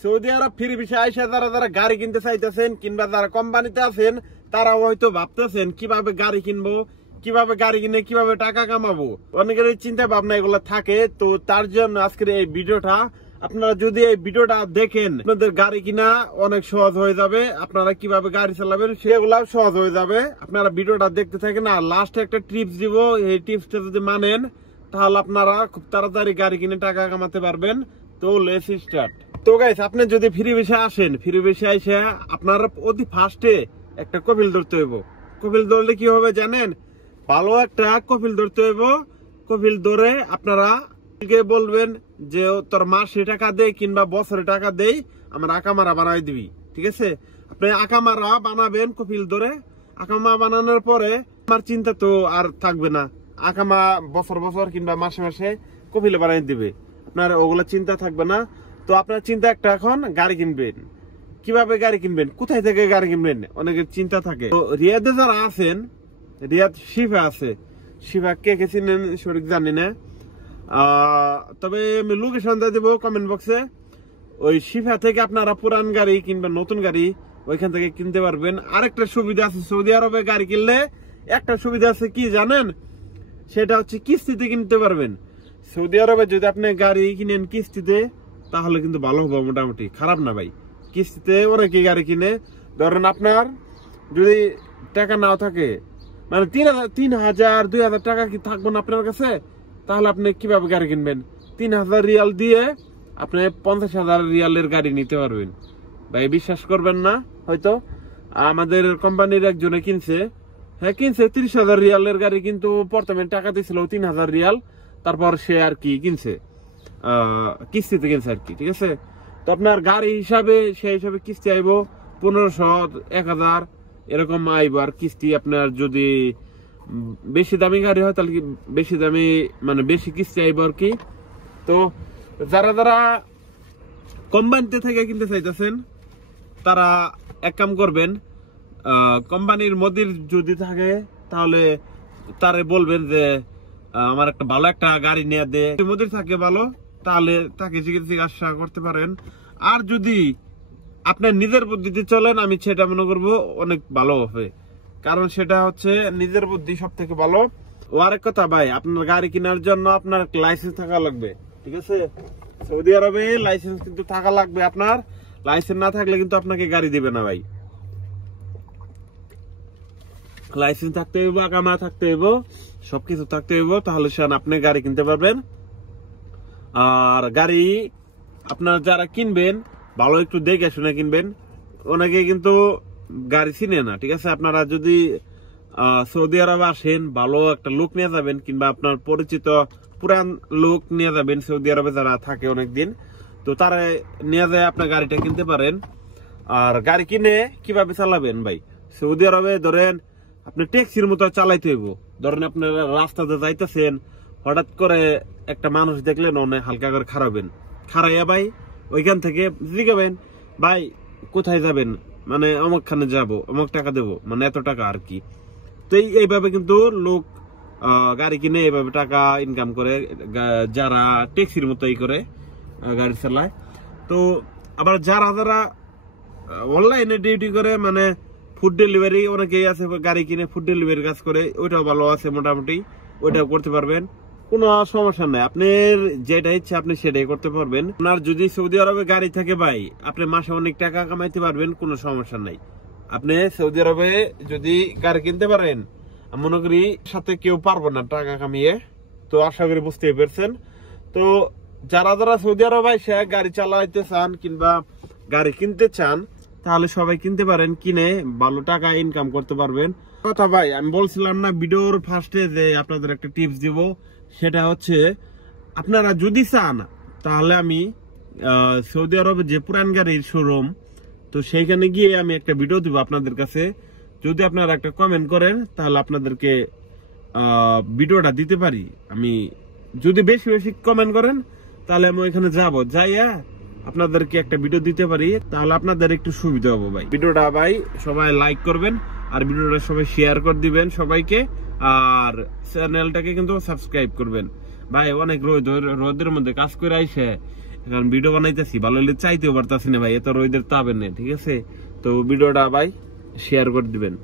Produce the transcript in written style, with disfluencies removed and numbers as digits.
Saudi আরব free visa আইসা যারা যারা গাড়ি কিনতে চাইতেছেন কিংবা যারা কোম্পানিতে আছেন তারা হয়তো ভাবতেছেন কিভাবে গাড়ি কিনবো, কিভাবে গাড়ি কিনে কিভাবে টাকা কামাবো, অনেকের চিন্তা ভাবনা এগুলো থাকে। তো তার জন্য আজকের এই ভিডিওটা, আপনারা যদি এই ভিডিওটা দেখেন আপনাদের গাড়ি কিনা অনেক সহজ হয়ে যাবে, আপনারা কিভাবে গাড়ি চালাবেন সেগুলো সহজ হয়ে যাবে। আপনারা ভিডিওটা দেখতে থাকেন আর লাস্টে একটা টিপস দিব, এই টিপসটা যদি মানেন তাহলে আপনারা খুব তাড়াতাড়ি গাড়ি কিনে টাকা কামাতে পারবেন। তো লেটস স্টার্ট। তো গাইস, আপনি যদি ফ্রি ভিসা আসেন, ফ্রি ভিসা এসে আপনার অতি ফার্স্টে একটা কপিল ধরতে হইব। কপিল ধরলে কি হবে জানেন? ভালো একটা কপিল ধরতে হইব। কপিল ধরে আপনারা বলবেন যে তোর মাসে টাকা দেয় কিংবা বছরে টাকা দেয়, আমার আকামারা বানাই দিবি। ঠিক আছে, আপনি আকামারা বানাবেন কপিল ধরে। আকামা বানানোর পরে আমার চিন্তা তো আর থাকবে না, আকামা বছর বছর কিংবা মাসে মাসে কপিলে বানাই দিবে, আপনার ওগুলা চিন্তা থাকবে না। তো আপনার চিন্তা একটা, এখন গাড়ি কিনবেন, কিভাবে গাড়ি কিনবেন, কোথায় থেকে গাড়ি কিনবেন, অনেকের চিন্তা থাকে। তো রিয়াদে যারা আছেন, রিয়াদ শিফা আছে, শিফা কে কে চিনেন সঠিক জানি না, তবে আমি লোকেশন দিয়ে দেবো কমেন্ট বক্সে। ওই শিফা থেকে আপনারা পুরান গাড়ি কিংবা নতুন গাড়ি ওইখান থেকে কিনতে পারবেন। আরেকটা সুবিধা আছে সৌদি আরবে গাড়ি কিনলে, একটা সুবিধা আছে কি জানেন? সেটা হচ্ছে কিস্তিতে কিনতে পারবেন। সৌদি আরবে যদি আপনি গাড়ি কিনেন কিস্তিতে তাহলে কিন্তু ভালো হবে, মোটামুটি খারাপ না ভাই। কিস্তিতে অনেকে গাড়ি কিনে, ধরেন আপনার যদি টাকা নাও থাকে, মানে 3,000 2,000 টাকা কি থাকবে না আপনার কাছে, তাহলে আপনি কিভাবে গাড়ি কিনবেন? 3,000 রিয়াল দিয়ে আপনি 50,000 রিয়ালের গাড়ি নিতে পারবেন। ভাই বিশ্বাস করবেন না হয়তো, আমাদের কোম্পানির একজনে কিনছে, হ্যাঁ কিনছে 30,000 রিয়ালের গাড়ি, কিন্তু প্রথমে টাকা দিয়েছিল 3,000 রিয়াল, তারপর সে আর কি কিনছে কিস্তিতে কিনছে আর কি। ঠিক আছে, তো আপনার গাড়ি হিসাবে সেই হিসাবে কিস্তি আইব 1500 1000 এরকম আইব। আর কিস্তি আপনার যদি বেশি দামি গাড়ি হয় তাহলে বেশি দামি, মানে বেশি কিস্তি আইব আর কি। তো যারা যারা কোম্পানিতে থেকে কিনতে চাইতেছেন তারা এক কাম করবেন, কোম্পানির মদির যদি থাকে তাহলে তারে বলবেন যে আমার একটা ভালো একটা গাড়ি নিয়ে দে, মদির থাকে ভালো, তাহলে তাকে জিজ্ঞাসা করতে পারেন। আর যদি আপনার নিজের বুদ্ধিতে চলেন, আমি সেটা মনে করবো অনেক ভালো হবে, কারণ সেটা হচ্ছে নিজের বুদ্ধি সব থেকে ভালো। ও আরেক কথা ভাই, আপনার গাড়ি কেনার জন্য আপনার লাইসেন্স থাকা লাগবে। ঠিক আছে, সৌদি আরবে লাইসেন্স কিন্তু থাকা লাগবে আপনার। লাইসেন্স না থাকলে কিন্তু আপনাকে গাড়ি দিবে না ভাই। লাইসেন্স থাকতে হইব, আকামা থাকতে হইব, সবকিছু থাকতে হইব, তাহলে আপনি গাড়ি কিনতে পারবেন। আর গাড়ি আপনার যারা কিনবেন ভালো একটু দেখে শুনে কিনবেন, অনেকে কিন্তু গাড়ি চিনে না। ঠিক আছে, আপনারা যদি সৌদি আরবে আসেন ভালো একটা লোক নিয়ে যাবেন, কিংবা আপনার পরিচিত পুরান লোক নিয়ে যাবেন সৌদি আরবে যারা থাকে অনেকদিন, তো তারা নিয়ে যায় আপনার গাড়িটা কিনতে পারেন। আর গাড়ি কিনে কিভাবে চালাবেন ভাই? সৌদি আরবে ধরেন আপনি ট্যাক্সির মতো চালাইতে হইব। ধরেন আপনার রাস্তাতে যাইতেছেন, হঠাৎ করে একটা মানুষ দেখলেন অনেক হালকা করে খারাবেন, খারাইয়া ভাই ওইখান থেকে জিজ্ঞাবেন ভাই কোথায় যাবেন, মানে অমুক খানে যাবো, অমুক টাকা দেবো, মানে এত টাকা আর কি। তো এইভাবে কিন্তু লোক গাড়ি কিনে এইভাবে টাকা ইনকাম করে, যারা ট্যাক্সির মতো করে গাড়ি চালায়। তো আবার যারা যারা অনলাইনে ডিউটি করে, মানে ফুড ডেলিভারি, অনেকেই আছে গাড়ি কিনে ফুড ডেলিভারি কাজ করে, ওইটাও ভালো আছে মোটামুটি, ওইটাও করতে পারবেন, কোনো সমস্যা নাই। আপনার যেটা ইচ্ছা আপনি সেটাই করতে পারবেন। আপনার যদি সৌদি আরবে গাড়ি থাকে ভাই, আপনি মাসে অনেক টাকা কামাইতে পারবেন, কোনো সমস্যা নাই। আপনি সৌদি আরবে যদি গাড়ি কিনতে পারেন, মনে করি সাথে কেউ পারবো না টাকা কামিয়ে। তো আশা করি বুঝতেই পারছেন। তো যারা যারা সৌদি আরবে এসে গাড়ি চালাইতে চান কিংবা গাড়ি কিনতে চান, তাহলে সবাই কিনতে পারেন, কিনে ভালো টাকা ইনকাম করতে পারবেন। কথা ভাই, আমি বলছিলাম না ভিডিওর ফার্স্টে যে আপনাদের একটা টিপস দিব, সেটা হচ্ছে আপনারা যদি চান তাহলে আমি সৌদি আরবে যে পুরান গাড়ির শোরুম, তো সেইখানে গিয়ে আমি একটা ভিডিও দিব আপনাদের কাছে। যদি আপনারা একটা কমেন্ট করেন তাহলে আপনাদেরকে ভিডিওটা দিতে পারি আমি। যদি বেশি বেশি কমেন্ট করেন তাহলে আমি ওইখানে যাবো, যাইয়া আপনাদেরকে একটা ভিডিও দিতে পারি, তাহলে আপনাদের একটু সুবিধা হবে ভাই। ভিডিওটা ভাই সবাই লাইক করবেন, আর ভিডিওটা সবাই শেয়ার করে দিবেন সবাইকে, আর চ্যানেলটাকে কিন্তু সাবস্ক্রাইব করবেন ভাই। অনেক রোদের মধ্যে কাজ করে আইসে এখন ভিডিও বানাইতেছি, ভালো হলে চাইতেও পারতাছি না ভাই, এত রোদের তাপের নেই, ঠিক আছে? তো ভিডিওটা ভাই শেয়ার করে দিবেন।